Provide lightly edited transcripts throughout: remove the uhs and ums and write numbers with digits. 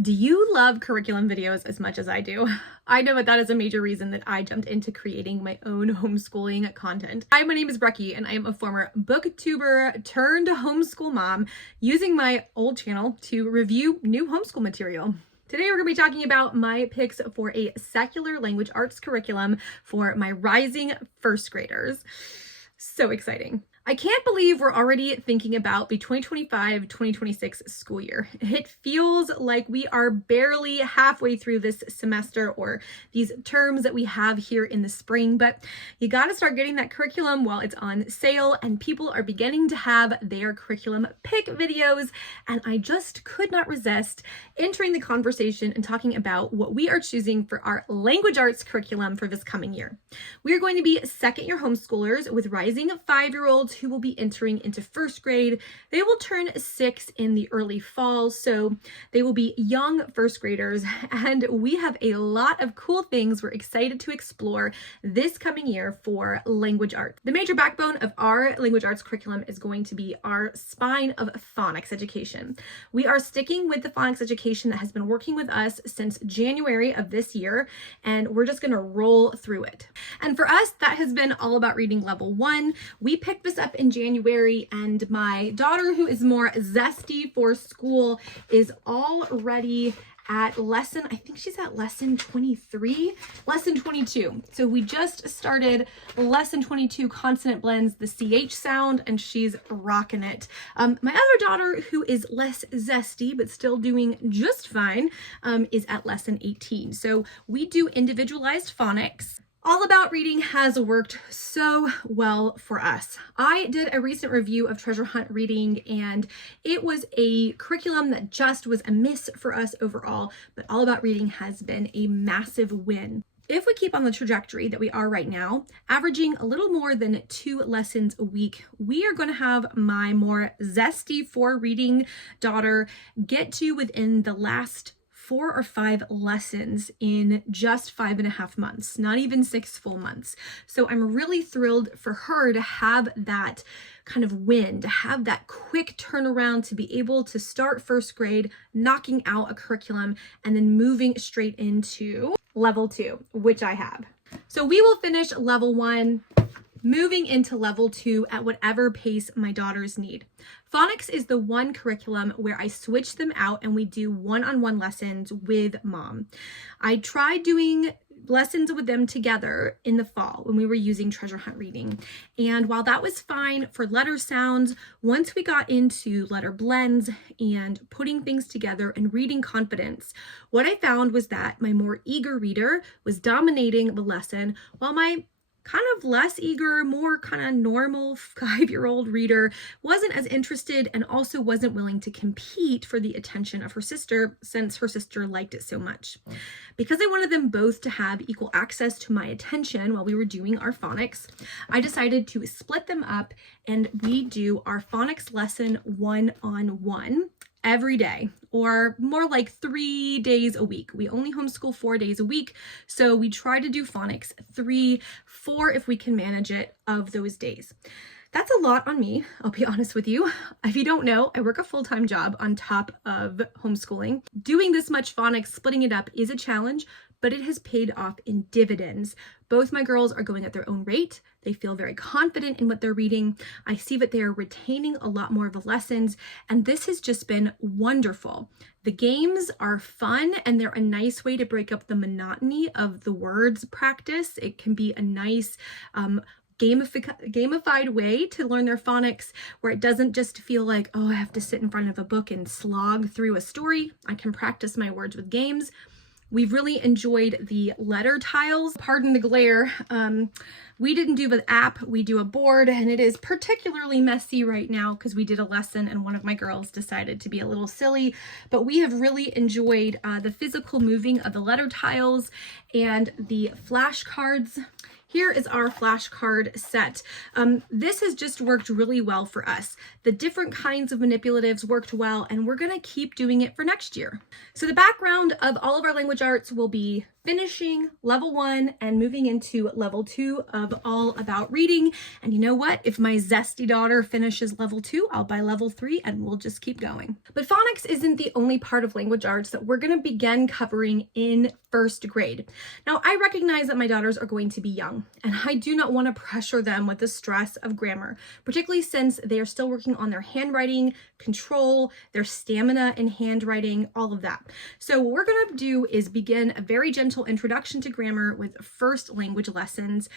Do you love curriculum videos as much as I do? I know that is a major reason that I jumped into creating my own homeschooling content. Hi, my name is Brecky, and I am a former booktuber turned homeschool mom using my old channel to review new homeschool material. Today we're going to be talking about my picks for a secular language arts curriculum for my rising first graders. So exciting. I can't believe we're already thinking about the 2025-2026 school year. It feels like we are barely halfway through this semester or these terms that we have here in the spring, but you got to start getting that curriculum while it's on sale and people are beginning to have their curriculum pick videos. And I just could not resist entering the conversation and talking about what we are choosing for our language arts curriculum for this coming year. We are going to be second-year homeschoolers with rising 5-year-olds who will be entering into first grade. They will turn 6 in the early fall, so they will be young first graders, and we have a lot of cool things we're excited to explore this coming year for language arts. The major backbone of our language arts curriculum is going to be our spine of phonics education. We are sticking with the phonics education that has been working with us since January of this year, and we're just going to roll through it. And for us, that has been all about reading level 1. We picked this up in January, and my daughter, who is more zesty for school, is already at lesson, I think she's at lesson 23, lesson 22. So we just started lesson 22, consonant blends, the CH sound, and she's rocking it. My other daughter, who is less zesty, but still doing just fine, is at lesson 18. So we do individualized phonics. All About Reading has worked so well for us. I did a recent review of Treasure Hunt Reading, and it was a curriculum that just was a miss for us overall, but All About Reading has been a massive win. If we keep on the trajectory that we are right now, averaging a little more than 2 lessons a week, we are going to have my more zesty for reading daughter get to within the last 4 or 5 lessons in just 5.5 months, not even 6 full months. So I'm really thrilled for her to have that kind of win, to have that quick turnaround, to be able to start first grade, knocking out a curriculum, and then moving straight into level 2, which I have. So we will finish level 1, moving into level 2 at whatever pace my daughters need. Phonics is the one curriculum where I switch them out and we do one-on-one lessons with mom. I tried doing lessons with them together in the fall when we were using Treasure Hunt Reading. And while that was fine for letter sounds, once we got into letter blends and putting things together and reading confidence, what I found was that my more eager reader was dominating the lesson while my kind of less eager, more kind of normal 5-year-old reader wasn't as interested and also wasn't willing to compete for the attention of her sister since her sister liked it so much. Because I wanted them both to have equal access to my attention while we were doing our phonics, I decided to split them up and we do our phonics lesson one-on-one every day, or more like 3 days a week. We only homeschool 4 days a week, so we try to do phonics 3, 4 if we can manage it of those days. That's a lot on me, I'll be honest with you. If you don't know, I work a full-time job on top of homeschooling. Doing this much phonics, splitting it up, is a challenge, but it has paid off in dividends. Both my girls are going at their own rate. They feel very confident in what they're reading. I see that they are retaining a lot more of the lessons, and this has just been wonderful. The games are fun, and they're a nice way to break up the monotony of the words practice. It can be a nice gamified way to learn their phonics where it doesn't just feel like, oh, I have to sit in front of a book and slog through a story. I can practice my words with games. We've really enjoyed the letter tiles. Pardon the glare. We didn't do the app, we do a board, and it is particularly messy right now because we did a lesson and one of my girls decided to be a little silly, but we have really enjoyed the physical moving of the letter tiles and the flashcards. Here is our flashcard set. This has just worked really well for us. The different kinds of manipulatives worked well, and we're gonna keep doing it for next year. So the background of all of our language arts will be finishing level 1 and moving into level 2 of All About Reading. And you know what? If my zesty daughter finishes level 2, I'll buy level 3 and we'll just keep going. But phonics isn't the only part of language arts that we're going to begin covering in first grade. Now, I recognize that my daughters are going to be young, and I do not want to pressure them with the stress of grammar, particularly since they are still working on their handwriting, control, their stamina in handwriting, all of that. So what we're going to do is begin a very gentle introduction to grammar with first language lessons.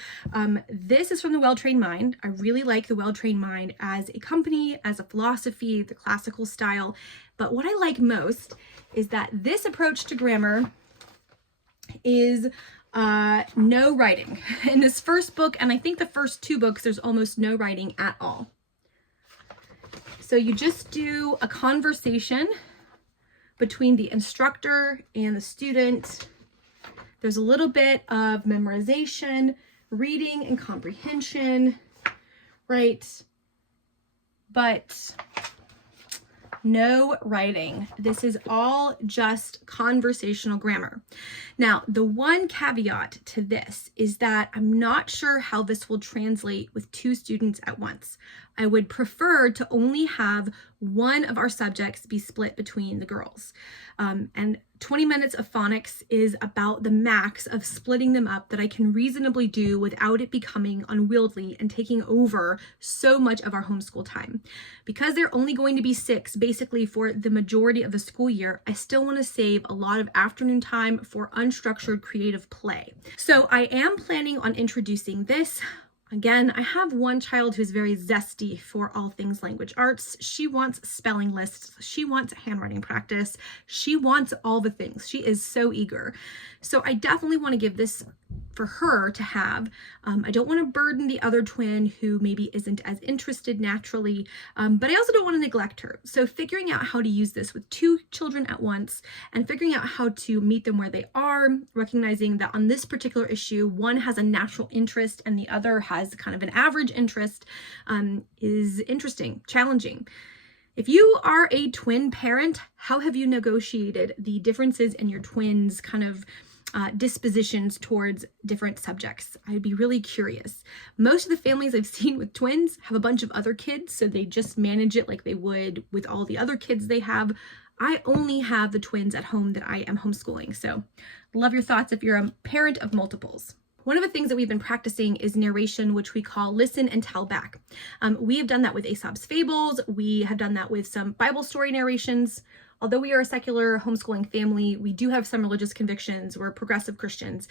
This is from the Well-Trained Mind. I really like the Well-Trained Mind as a company, as a philosophy, the classical style. But what I like most is that this approach to grammar is no writing. In this first book, and I think the first 2 books, there's almost no writing at all. So you just do a conversation between the instructor and the student. There's a little bit of memorization, reading, and comprehension, right? But no writing. This is all just conversational grammar. Now, the one caveat to this is that I'm not sure how this will translate with 2 students at once. I would prefer to only have one of our subjects be split between the girls. And 20 minutes of phonics is about the max of splitting them up that I can reasonably do without it becoming unwieldy and taking over so much of our homeschool time. Because they're only going to be 6 basically for the majority of the school year, I still want to save a lot of afternoon time for unstructured creative play. So I am planning on introducing this. Again, I have one child who's very zesty for all things language arts. She wants spelling lists. She wants handwriting practice. She wants all the things. She is so eager. So I definitely want to give this for her to have. I don't want to burden the other twin who maybe isn't as interested naturally, but I also don't want to neglect her. So figuring out how to use this with 2 children at once and figuring out how to meet them where they are, recognizing that on this particular issue, one has a natural interest and the other has kind of an average interest, is interesting, challenging. If you are a twin parent, how have you negotiated the differences in your twins' kind of dispositions towards different subjects? I'd be really curious. Most of the families I've seen with twins have a bunch of other kids, so they just manage it like they would with all the other kids they have. I only have the twins at home that I am homeschooling, so love your thoughts if you're a parent of multiples. One of the things that we've been practicing is narration, which we call listen and tell back. We have done that with Aesop's Fables. We have done that with some Bible story narrations. Although we are a secular homeschooling family, we do have some religious convictions. We're progressive Christians.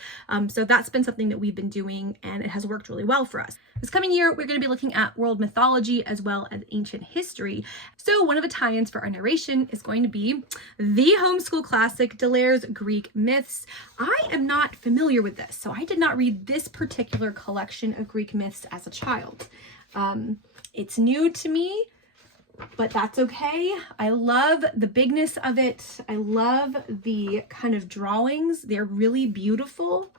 So that's been something that we've been doing, and it has worked really well for us. This coming year, we're going to be looking at world mythology as well as ancient history. So one of the tie-ins for our narration is going to be the homeschool classic, Delaire's Greek Myths. I am not familiar with this, so I did not read this particular collection of Greek myths as a child. It's new to me, but that's okay. I love the bigness of it. I love the kind of drawings. They're really beautiful.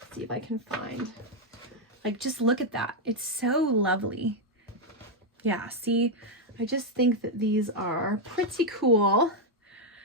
Let's see if I can find, like, just look at that. It's so lovely. Yeah, see, I just think that these are pretty cool.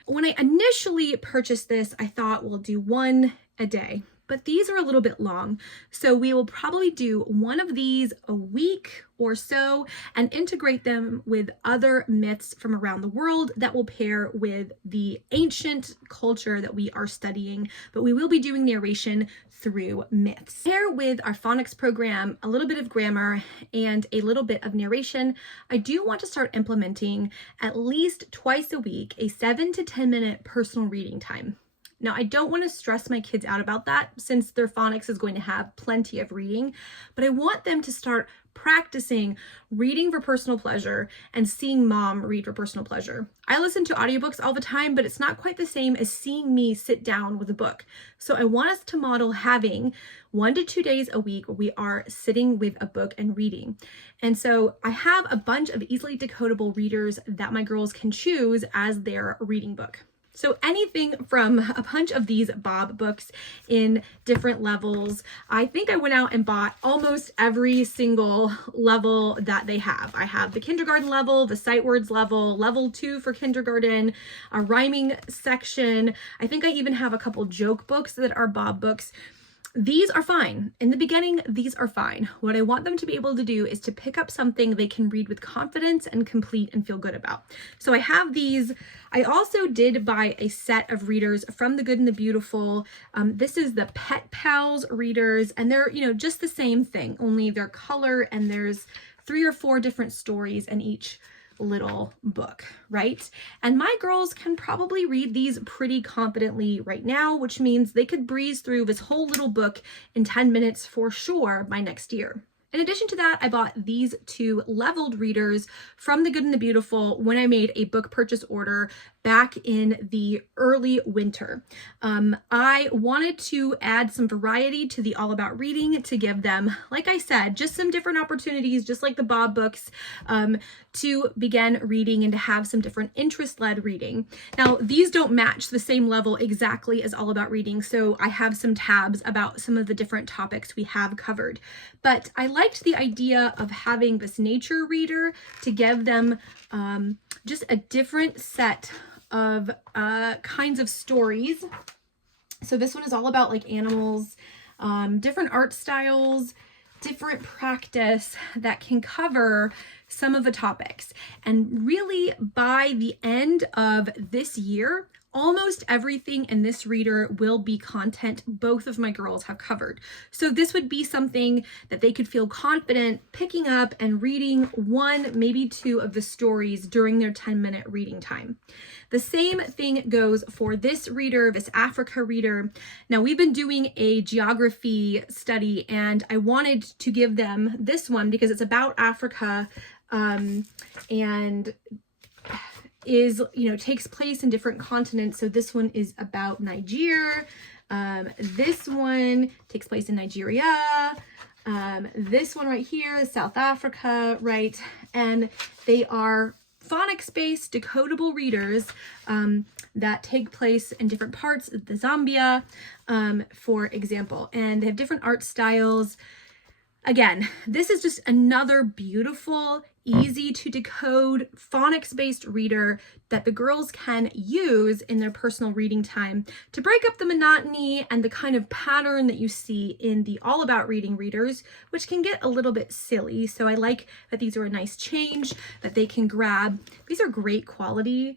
When I initially purchased this, I thought we'll do 1 a day. But these are a little bit long, so we will probably do 1 of these a week or so and integrate them with other myths from around the world that will pair with the ancient culture that we are studying, but we will be doing narration through myths. Pair with our phonics program, a little bit of grammar and a little bit of narration, I do want to start implementing at least twice a week a 7 to 10 minute personal reading time. Now, I don't want to stress my kids out about that since their phonics is going to have plenty of reading, but I want them to start practicing reading for personal pleasure and seeing mom read for personal pleasure. I listen to audiobooks all the time, but it's not quite the same as seeing me sit down with a book. So I want us to model having 1 to 2 days a week where we are sitting with a book and reading. And so I have a bunch of easily decodable readers that my girls can choose as their reading book. So anything from a bunch of these Bob books in different levels. I think I went out and bought almost every single level that they have. I have the kindergarten level, the sight words level, level 2 for kindergarten, a rhyming section. I think I even have a couple joke books that are Bob books. These are fine. In the beginning, these are fine. What I want them to be able to do is to pick up something they can read with confidence and complete and feel good about. So I have these. I also did buy a set of readers from The Good and the Beautiful. This is the Pet Pals readers, and they're, just the same thing, only they're color, and there's 3 or 4 different stories in each little book, right? And my girls can probably read these pretty confidently right now, which means they could breeze through this whole little book in 10 minutes for sure by next year. In addition to that, I bought these 2 leveled readers from The Good and the Beautiful when I made a book purchase order back in the early winter. I wanted to add some variety to the All About Reading to give them, like I said, just some different opportunities, just like the Bob books, to begin reading and to have some different interest-led reading. Now, these don't match the same level exactly as All About Reading, so I have some tabs about some of the different topics we have covered. But I liked the idea of having this nature reader to give them just a different set of kinds of stories. So this one is all about like animals, different art styles, different practice that can cover some of the topics. And really by the end of this year, almost everything in this reader will be content both of my girls have covered. So this would be something that they could feel confident picking up and reading 1, maybe 2 of the stories during their 10-minute reading time. The same thing goes for this reader, this Africa reader. Now we've been doing a geography study and I wanted to give them this one because it's about Africa and is, takes place in different continents. So this one is about Niger. This one takes place in Nigeria. This one right here is South Africa, right? And they are phonics-based decodable readers that take place in different parts of the Zambia, for example. And they have different art styles. Again, this is just another beautiful, easy to decode phonics-based reader that the girls can use in their personal reading time to break up the monotony and the kind of pattern that you see in the All About Reading readers, which can get a little bit silly. So I like that these are a nice change that they can grab. These are great quality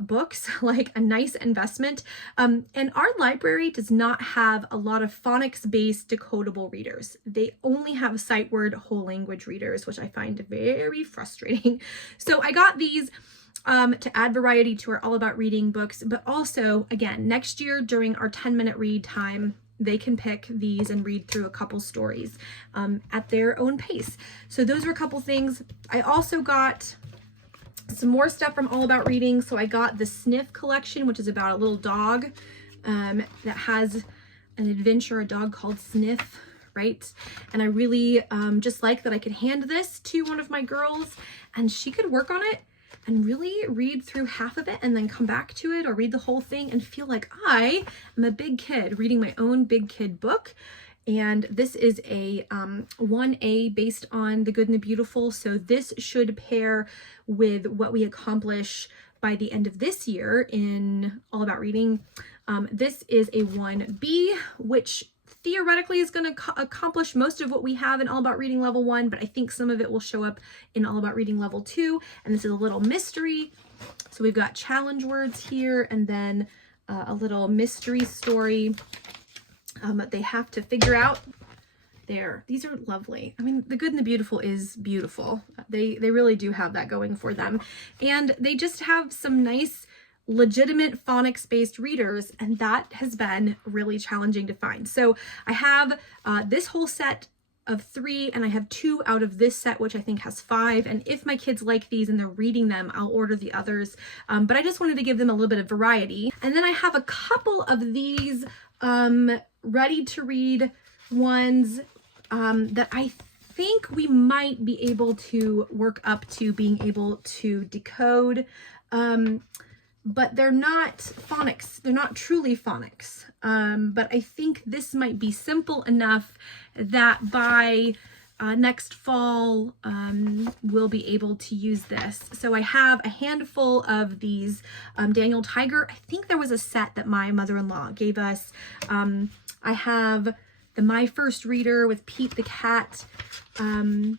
books, like a nice investment. And our library does not have a lot of phonics-based decodable readers. They only have sight word whole language readers, which I find very frustrating. So I got these to add variety to our All About Reading books, but also, again, next year during our 10-minute read time, they can pick these and read through a couple stories at their own pace. So those are a couple things. I also got some more stuff from All About Reading. So I got the Sniff collection, which is about a little dog that has an adventure, a dog called Sniff, right? And I really just like that I could hand this to one of my girls and she could work on it and really read through half of it and then come back to it or read the whole thing and feel like I am a big kid reading my own big kid book. And this is a 1A based on The Good and the Beautiful. So this should pair with what we accomplish by the end of this year in All About Reading. This is a 1B, which theoretically is going to accomplish most of what we have in All About Reading Level 1, but I think some of it will show up in All About Reading Level 2. And this is a little mystery. So we've got challenge words here and then a little mystery story that they have to figure out. There, these are lovely. I mean, The Good and the Beautiful is beautiful. They really do have that going for them. And they just have some nice, legitimate phonics-based readers, and that has been really challenging to find. So I have this whole set of 3, and I have 2 out of this set, which I think has 5. And if my kids like these and they're reading them, I'll order the others. But I just wanted to give them a little bit of variety. And then I have a couple of these ready to read ones that I think we might be able to work up to being able to decode. but they're not phonics. They're not truly phonics. But I think this might be simple enough that by next fall, we'll be able to use this. So I have a handful of these Daniel Tiger. I think there was a set that my mother-in-law gave us. I have the My First Reader with Pete the Cat. You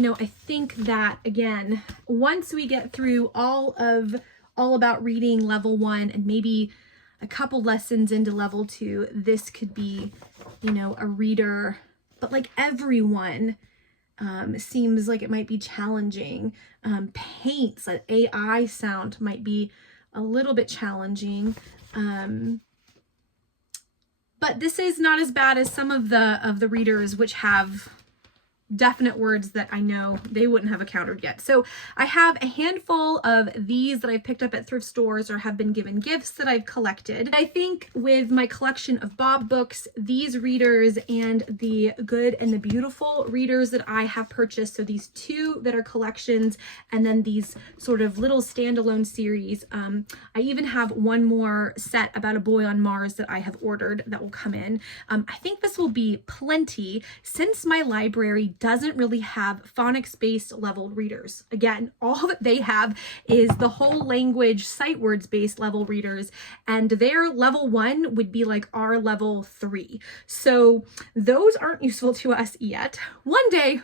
know, I think that, again, once we get through all about reading level 1 and maybe a couple lessons into level 2, this could be, you know, a reader. But like everyone seems like it might be challenging. Paints, an AI sound might be a little bit challenging. But this is not as bad as some of the readers which have definite words that I know they wouldn't have encountered yet. So I have a handful of these that I've picked up at thrift stores or have been given gifts that I've collected. I think with my collection of Bob books, these readers and the Good and the Beautiful readers that I have purchased, so these 2 that are collections and then these sort of little standalone series. I even have one more set about a boy on Mars that I have ordered that will come in. I think this will be plenty since my library doesn't really have phonics-based leveled readers. Again, all that they have is the whole language sight words-based level readers, and their level 1 would be like our level 3. So those aren't useful to us yet. One day,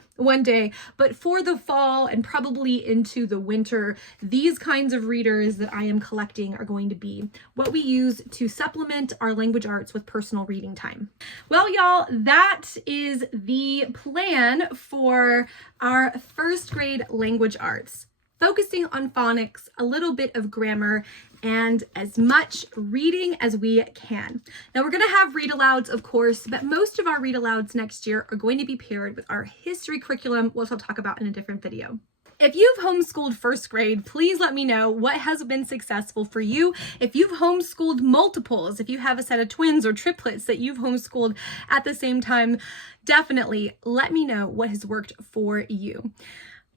but for the fall and probably into the winter, these kinds of readers that I am collecting are going to be what we use to supplement our language arts with personal reading time. Well, y'all, that is the plan for our first grade language arts, focusing on phonics, a little bit of grammar, and as much reading as we can. Now we're going to have read alouds, of course, but most of our read alouds next year are going to be paired with our history curriculum, which I'll talk about in a different video. If you've homeschooled first grade, please let me know what has been successful for you. If you've homeschooled multiples, if you have a set of twins or triplets that you've homeschooled at the same time, definitely let me know what has worked for you.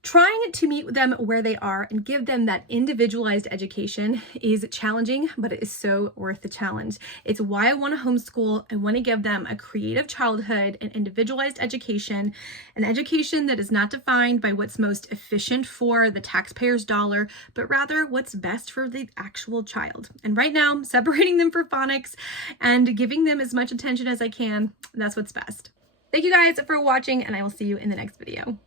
Trying to meet them where they are and give them that individualized education is challenging, but it is so worth the challenge. It's why I want to homeschool. I want to give them a creative childhood and individualized education, an education that is not defined by what's most efficient for the taxpayer's dollar, but rather what's best for the actual child. And right now, separating them for phonics and giving them as much attention as I can, that's what's best. Thank you guys for watching, and I will see you in the next video.